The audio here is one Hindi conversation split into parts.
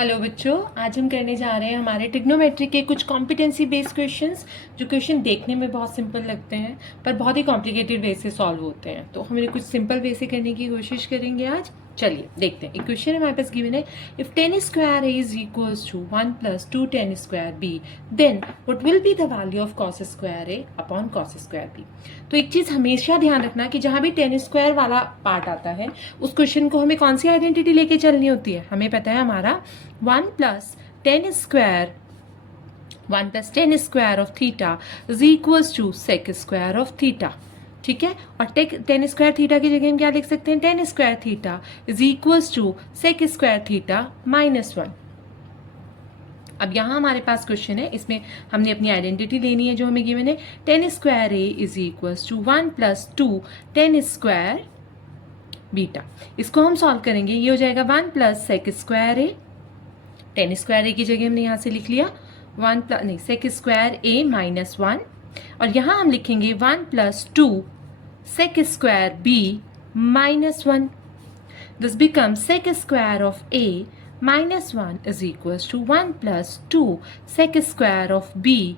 हेलो बच्चों, आज हम करने जा रहे हैं हमारे ट्रिग्नोमेट्री के कुछ कॉम्पिटेंसी बेस्ड क्वेश्चंस जो क्वेश्चन देखने में बहुत सिंपल लगते हैं पर बहुत ही कॉम्प्लिकेटेड वे से सॉल्व होते हैं। तो हम कुछ सिंपल वे से करने की कोशिश करेंगे आज। चलिए देखते हैं। एक क्वेश्चन हमारे पास गिवन है, if 10 square A is equals to 1 plus 2 10 square B, then what will be the value of cos square A upon cos square B. तो एक चीज़ हमेशा ध्यान रखना कि जहाँ भी 10 स्क्वायर वाला पार्ट आता है उस क्वेश्चन को हमें कौन सी आइडेंटिटी लेके चलनी होती है। हमें पता है हमारा 1 plus 10 square 1 plus 10 square of theta is equals to sec square of theta. ठीक है, और टेक 10 स्क्वायर थीटा की जगह हम क्या लिख सकते हैं, 10 square theta is equals to sec square theta minus 1। अब यहाँ हमारे पास क्वेश्चन है, इसमें हमने अपनी आइडेंटिटी लेनी है जो हमें गिवन है। 10 square A is equals to 1 plus 2 10 square beta. इसको हम सॉल्व करेंगे, ये हो जाएगा 1 plus sec square A. 10 square A की जगह हमने यहाँ से लिख लिया 1 प्लस नहीं सेक स्क्वायर ए माइनस 1, और यहाँ हम लिखेंगे 1 plus 2 sec square B minus 1। This becomes sec square of A minus 1 is equals to 1 plus 2 sec square of B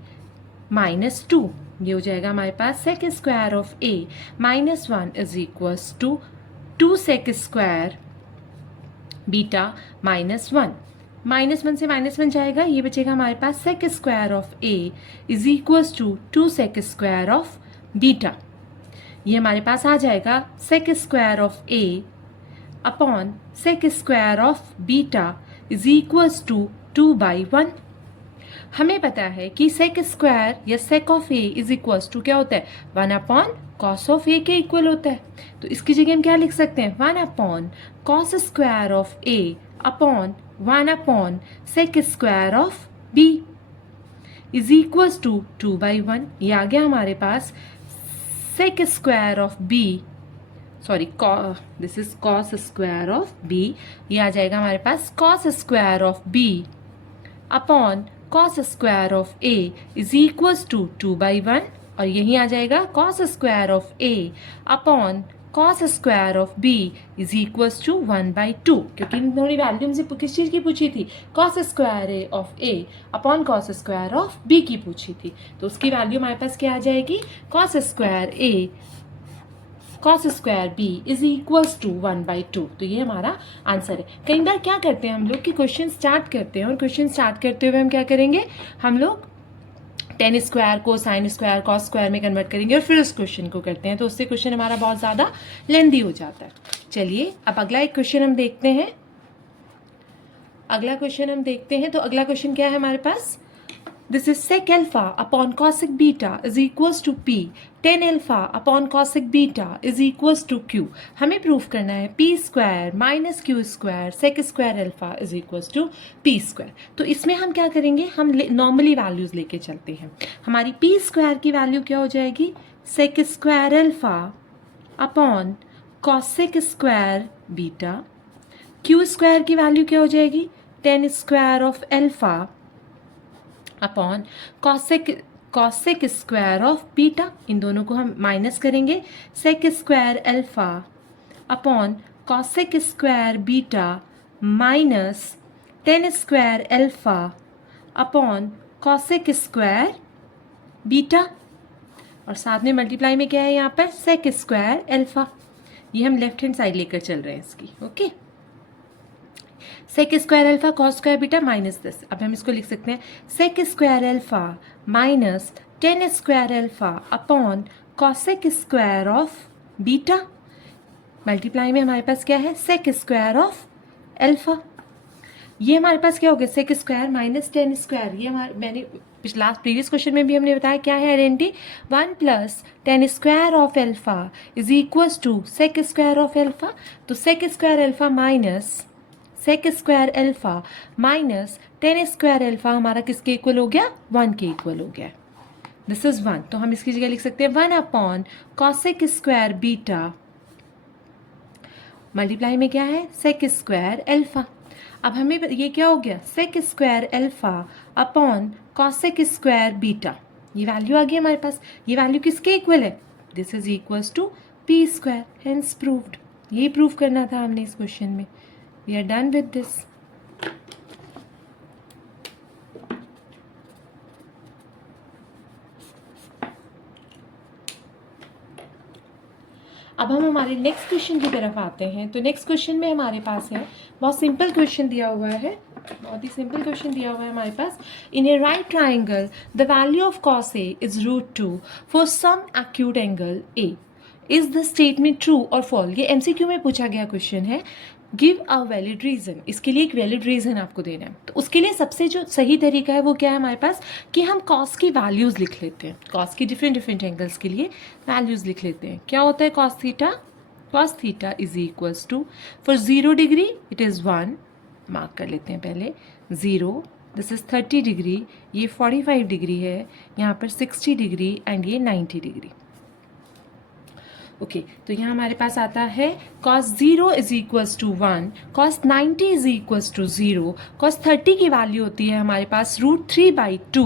minus 2। ये हो जाएगा हमारे पास sec square of A minus 1 is equals to 2 sec square beta minus 1। Minus 1 से माइनस 1 जाएगा, ये बचेगा हमारे पास sec square of A is equals to 2 sec square of beta. ये हमारे पास आ जाएगा sec square of A upon sec square of beta is equals to 2/1। हमें पता है कि सेक स्क्वायर या sec of A is equals to क्या होता है, 1 अपॉन कॉस ऑफ ए के इक्वल होता है। तो इसकी जगह हम क्या लिख सकते हैं, 1 upon cos square of A upon 1 upon sec square of B is equals to 2/1। ये आ गया हमारे पास sec square of B, sorry this is cos square of B. ये आ जाएगा हमारे पास cos square of B upon cos square of A is equals to 2/1, और यही आ जाएगा cos square of A upon cos square of B is equals to 1/2, क्योंकि थोड़ी वैल्यू हमसे किस चीज़ की पूछी थी, cos square A of A upon cos square of B की पूछी थी। तो उसकी वैल्यू हमारे पास क्या आ जाएगी, cos square A cos square B is equals to 1/2। तो ये हमारा आंसर है। कई बार क्या करते हैं हम लोग कि क्वेश्चन स्टार्ट करते हैं और क्वेश्चन स्टार्ट करते हुए हम क्या करेंगे, हम लोग 10 स्क्वायर को साइन स्क्वायर कॉस स्क्वायर में कन्वर्ट करेंगे और फिर उस क्वेश्चन को करते हैं, तो उससे क्वेश्चन हमारा बहुत ज़्यादा लेंदी हो जाता है। चलिए अब अगला एक क्वेश्चन हम देखते हैं। तो अगला क्वेश्चन क्या है हमारे पास, this is sec alpha upon cosec beta is equals to P 10 alpha upon cosec beta is equals to Q. हमें प्रूफ करना है P square minus Q square sec square alpha is equals to P square. तो इसमें हम क्या करेंगे, हम नॉर्मली वैल्यूज लेके चलते हैं। हमारी पी स्क्वायर की वैल्यू क्या हो जाएगी, sec square alpha upon cosec square beta. Q square की वैल्यू क्या हो जाएगी, 10 square of alpha upon cosec square of beta. इन दोनों को हम माइनस करेंगे, sec square alpha upon cosec square beta minus 10 square alpha upon cosec square beta, और साथ में मल्टीप्लाई में क्या है यहाँ पर, सेक स्क्वायर एल्फा। ये हम लेफ्ट हैंड साइड लेकर चल रहे हैं इसकी, okay. Sec square alpha cos square beta minus 10। अब हम इसको लिख सकते हैं sec square alpha minus 10 square alpha upon cosec square of beta. Multiply में हमारे पास क्या है, सेक स्क्वायर ऑफ एल्फा। ये हमारे पास क्या हो गया, सेक स्क्वायर माइनस 10 स्क्वायर। ये हमारे मैंने प्रीवियस क्वेश्चन में भी हमने बताया क्या है identity, 1 plus 10 square of alpha is equals to sec square of alpha. तो sec square alpha minus sec square alpha minus 10 square alpha हमारा किसके इक्वल हो गया, 1 के इक्वल हो गया। दिस इज 1, तो हम इसकी जगह लिख सकते हैं 1 upon cosec square beta multiply में क्या है, सेक स्क्वायर एल्फा। अब हमें ये क्या हो गया, sec square alpha upon cosec square beta. ये वैल्यू आ गई हमारे पास। ये वैल्यू किसके इक्वल है, this is equals to P square, hence proved. ये प्रूव करना था हमने इस क्वेश्चन में। We are done with this. अब हम हमारे नेक्स्ट क्वेश्चन की तरफ आते हैं। तो नेक्स्ट क्वेश्चन में हमारे पास है, बहुत सिंपल क्वेश्चन दिया हुआ है, बहुत ही सिंपल क्वेश्चन दिया हुआ है हमारे पास। In a right triangle the value of cos A is √2 for some acute angle A, is the statement true और फॉल्स। ये MCQ में पूछा गया क्वेश्चन है। गिव अ वैलिड रीज़न, इसके लिए एक वैलिड रीज़न आपको देना है। तो उसके लिए सबसे जो सही तरीका है वो क्या है हमारे पास, कि हम कॉस की वैल्यूज़ लिख लेते हैं। कॉस की डिफरेंट डिफरेंट एंगल्स के लिए वैल्यूज़ लिख लेते हैं। क्या होता है cos theta is equals to, for 0 degree it is 1, mark कर लेते हैं पहले 0, दिस इज़ 30 डिग्री, ये 45 डिग्री है, यहाँ पर 60 डिग्री एंड ये 90 डिग्री। ओके तो यहाँ हमारे पास आता है cos 0 is equals to 1, cos 90 is equals to 0, cos 30 की वैल्यू होती है हमारे पास √3/2,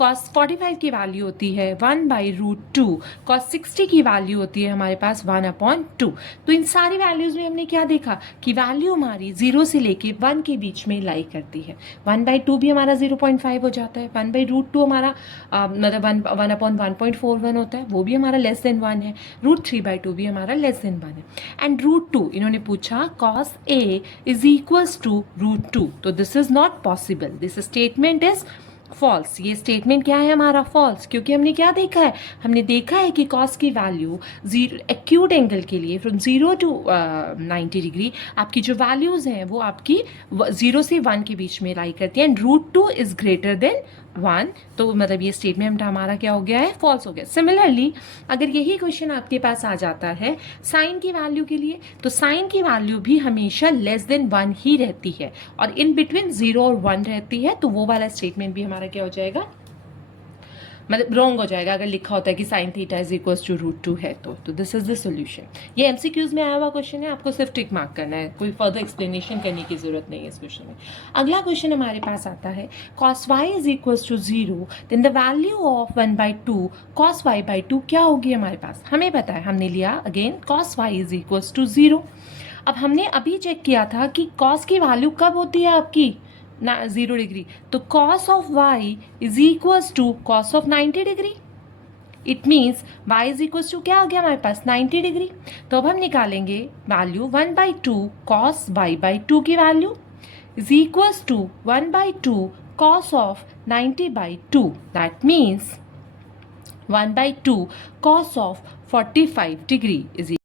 cos 45 की वैल्यू होती है 1/√2, cos 60 की वैल्यू होती है हमारे पास 1/2। तो इन सारी वैल्यूज़ में हमने क्या देखा कि वैल्यू हमारी 0 से लेके 1 के बीच में लाई करती है। 1/2 भी हमारा 0.5 हो जाता है, 1/√2 हमारा मतलब 1/1.41 होता है, वो भी हमारा लेस देन 1 है, √3/2 भी हमारा लेस देन 1 है। एंड √2 इन्होंने पूछा cos A is equals to √2, तो this is not possible, this statement is false. ये स्टेटमेंट क्या है हमारा फॉल्स, क्योंकि हमने क्या देखा है, हमने देखा है कि cos की वैल्यू 0 एक्यूट एंगल के लिए फ्रॉम 0 टू 90 डिग्री आपकी जो वैल्यूज़ हैं वो आपकी 0 से 1 के बीच में लाई करती हैं, एंड √2 इज ग्रेटर देन 1। तो मतलब ये स्टेटमेंट हमारा क्या हो गया है, फॉल्स हो गया। सिमिलरली अगर यही क्वेश्चन आपके पास आ जाता है साइन की वैल्यू के लिए, तो साइन की वैल्यू भी हमेशा लेस देन 1 ही रहती है और इन बिटवीन 0 और 1 रहती है, तो वो वाला स्टेटमेंट भी हमारा क्या हो जाएगा, मतलब रॉन्ग हो जाएगा अगर लिखा होता है कि sine theta is equals to √2 है। तो दिस इज द सोल्यूशन। ये MCQs में आया हुआ क्वेश्चन है, आपको सिर्फ टिक मार्क करना है, कोई फर्दर एक्सप्लेनेशन करने की जरूरत नहीं है इस क्वेश्चन में। अगला क्वेश्चन हमारे पास आता है cos y is equals to 0, then the value of 1/2 cos y/2 क्या होगी हमारे पास, हमें पता है, हमने लिया again cos y is equals to 0। अब हमने अभी चेक किया था कि cos की वैल्यू कब होती है आपकी 0 डिग्री, तो cos of y is equals to cos of 90 degree. It means y is equals to क्या आ गया हमारे पास 90 डिग्री। तो अब हम निकालेंगे वैल्यू 1/2 cos y/2 की value is equals to 1/2 cos of 90/2, that means 1/2 cos of 45 degree is